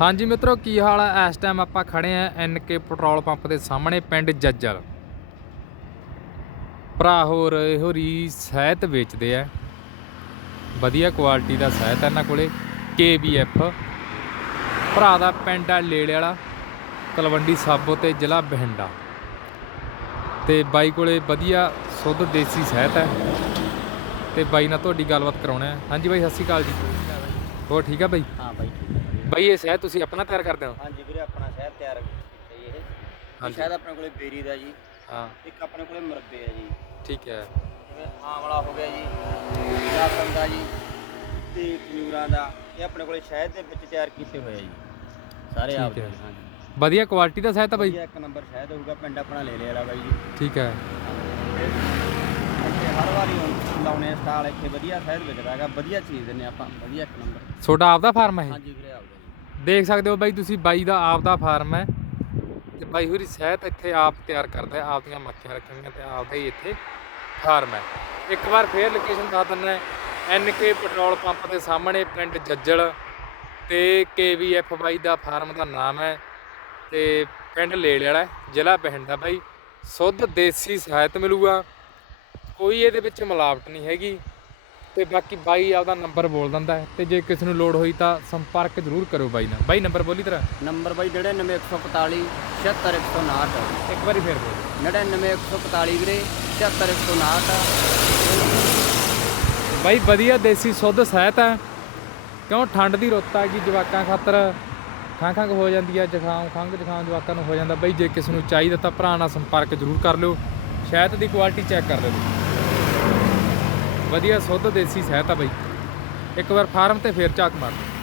ਹਾਂਜੀ ਮਿੱਤਰੋ, ਕੀ ਹਾਲ ਆ? ਇਸ ਟਾਈਮ ਆਪਾਂ ਖੜੇ ਆ ਐਨਕੇ ਪੈਟਰੋਲ ਪੰਪ ਦੇ ਸਾਹਮਣੇ, ਪਿੰਡ ਜੱਜਲ। ਭਰਾ ਹੋਰ ਇਹੋ ਹੋਰੀ ਸਹਿਤ ਵੇਚਦੇ ਆ। ਵਧੀਆ ਕੁਆਲਿਟੀ ਦਾ ਸਹਿਤ ਹੈ ਇਹਨਾਂ ਕੋਲੇ KBF ਭਰਾ ਦਾ ਪਿੰਡ ਆ ਲੇਲੇ ਵਾਲਾ, ਤਲਵੰਡੀ ਸਾਬੋ ਤੇ ਜ਼ਿਲ੍ਹਾ ਬਹਿੰਡਾ ਤੇ ਬਾਈ ਕੋਲੇ ਵਧੀਆ ਸੁੱਧ ਦੇਸੀ ਸਹਿਤ ਹੈ ਤੇ ਬਾਈ ਨਾਲ ਤੁਹਾਡੀ ਗੱਲਬਾਤ ਕਰਾਉਣਾ ਹੈ ਹਾਂਜੀ ਬਾਈ, ਸਤਿ ਸ਼੍ਰੀ ਅਕਾਲ ਜੀ। ਹੋਰ ਠੀਕ ਆ ਬਾਈ? ਹਾਂ ਬਾਈ। ਬਾਈ ਇਹ ਸਹਿਤ ਤੁਸੀਂ ਆਪਣਾ ਤਿਆਰ ਕਰਦੇ ਹੋ? ਹਾਂਜੀ ਵੀਰੇ ਆਪਣਾ ਸ਼ਹਿਦ ਤਿਆਰ ਕੀਤਾ ਜੀ ਇਹ। ਹਾਂਜੀ। ਸ਼ਹਿਦ ਆਪਣੇ ਕੋਲੇ ਬੇਰੀ ਦਾ ਜੀ। ਹਾਂ। ਇੱਕ ਆਪਣੇ ਕੋਲੇ ਮੁਰੱਬੇ ਆ ਜੀ। ਠੀਕ ਹੈ। ਜਿਵੇਂ ਆਮਲਾ ਹੋ ਗਿਆ ਜੀ। ਜਾਸਮ ਦਾ ਜੀ ਤੇ ਖਜੂਰਾਂ ਦਾ ਇਹ ਆਪਣੇ ਕੋਲੇ ਸ਼ਹਿਦ ਦੇ ਵਿੱਚ ਤਿਆਰ ਕੀਤੇ ਹੋਏ ਆ ਜੀ। ਸਾਰੇ ਆਪ ਹੈ। ਹਾਂਜੀ। ਵਧੀਆ ਕੁਆਲਿਟੀ ਦਾ ਸਹਿਤ ਆ ਬਾਈ। ਇੱਕ ਨੰਬਰ ਸ਼ਹਿਦ ਹੋਊਗਾ ਪਿੰਡ ਆਪਣਾ ਲੈ ਲਿਆ ਵਾਲਾ ਬਾਈ ਜੀ। ਠੀਕ ਹੈ। ਇੱਥੇ ਹਰ ਵਾਰੀ ਹੁਣ ਲਾਉਣੇ ਆ ਸਟਾਲ ਇੱਥੇ ਵਧੀਆ ਸ਼ਹਿਦ ਵਿਕਦਾ ਹੈਗਾ ਵਧੀਆ ਚੀਜ਼ ਦਿੰਨੇ ਆਪਾਂ ਵਧੀਆ ਇੱਕ ਨੰਬਰ। ਤੁਹਾਡਾ ਆਪਦਾ ਫਾਰਮ ਹੈ ਇਹ? ਹਾਂਜੀ ਵੀਰੇ। ਦੇਖ ਸਕਦੇ ਹੋ ਬਾਈ, ਤੁਸੀਂ ਬਾਈ ਦਾ ਆਪਦਾ ਫਾਰਮ ਹੈ ਤੇ ਬਾਈ ਹੋਰੀ ਸਹਿਤ ਇੱਥੇ ਆਪ ਤਿਆਰ ਕਰਦਾ ਹੈ, ਆਪਦੀਆਂ ਮੱਖੀਆਂ ਰੱਖਣੀਆਂ ਤੇ ਆਪਦਾ ਹੀ ਇੱਥੇ ਫਾਰਮ ਹੈ। ਇੱਕ ਵਾਰ ਫੇਰ ਲੋਕੇਸ਼ਨ ਦੱਸ ਦਿੰਦਾ ਐਨਕੇ ਪੈਟਰੋਲ ਪੰਪ ਦੇ ਸਾਹਮਣੇ ਪਿੰਡ ਜੱਜਲ ਤੇ KVF ਬਾਈ ਦਾ ਫਾਰਮ ਦਾ ਨਾਮ ਹੈ ਤੇ ਪਿੰਡ ਲੇਲੇ ਵਾਲਾ ਜ਼ਿਲ੍ਹਾ ਬਠਿੰਡਾ ਬਾਈ। ਸੁੱਧ ਦੇਸੀ ਸਹਾਇਤ ਮਿਲੂਗਾ, ਕੋਈ ਇਹਦੇ ਵਿੱਚ ਮਿਲਾਵਟ ਨਹੀਂ ਹੈਗੀ। ਤੇ ਬਾਕੀ ਬਾਈ ਆਪਦਾ ਨੰਬਰ ਬੋਲ ਦਿੰਦਾ ਹੈ। ਤੇ ਜੇ ਕਿਸੇ ਨੂੰ ਲੋੜ ਹੋਈ ਤਾਂ ਸੰਪਰਕ ਜ਼ਰੂਰ ਕਰੋ ਬਾਈ ਨਾਲ। ਬਾਈ ਨੰਬਰ ਬੋਲੀ ਤੇਰਾ? ਨੰਬਰ ਬਾਈ 99145 76159 ਇੱਕ ਵਾਰੀ ਫੇਰ ਬੋਲ। 99145 ਵੀਰੇ 76159 ਬਾਈ ਵਧੀਆ ਦੇਸੀ ਸੁੱਧ ਸਹਿਤ ਹੈ। ਕਿਉਂ? ਠੰਡ ਦੀ ਰੁੱਤ ਆ ਗਈ ਜਵਾਕਾਂ ਖਾਤਰ। ਖੰਘ ਖੰਘ ਹੋ ਜਾਂਦੀ ਆ ਜ਼ੁਕਾਮ ਖੰਘ ਜ਼ੁਕਾਮ ਜਵਾਕਾਂ ਨੂੰ ਹੋ ਜਾਂਦਾ। ਬਾਈ ਜੇ ਕਿਸੇ ਨੂੰ ਚਾਹੀਦਾ ਤਾਂ ਭਰਾ ਨਾਲ ਸੰਪਰਕ ਜ਼ਰੂਰ ਕਰ ਲਿਓ। ਸ਼ਹਿਦ ਦੀ ਕੁਆਲਿਟੀ ਚੈੱਕ ਕਰ ਲਿਓ। ਵਧੀਆ ਸੁੱਧ ਦੇਸੀ ਸਹਿਤ ਆ ਬਾਈ। ਇੱਕ ਵਾਰ ਫਾਰਮ ਤੇ ਫੇਰ ਝਾਕ ਮਾਰ ਲਓ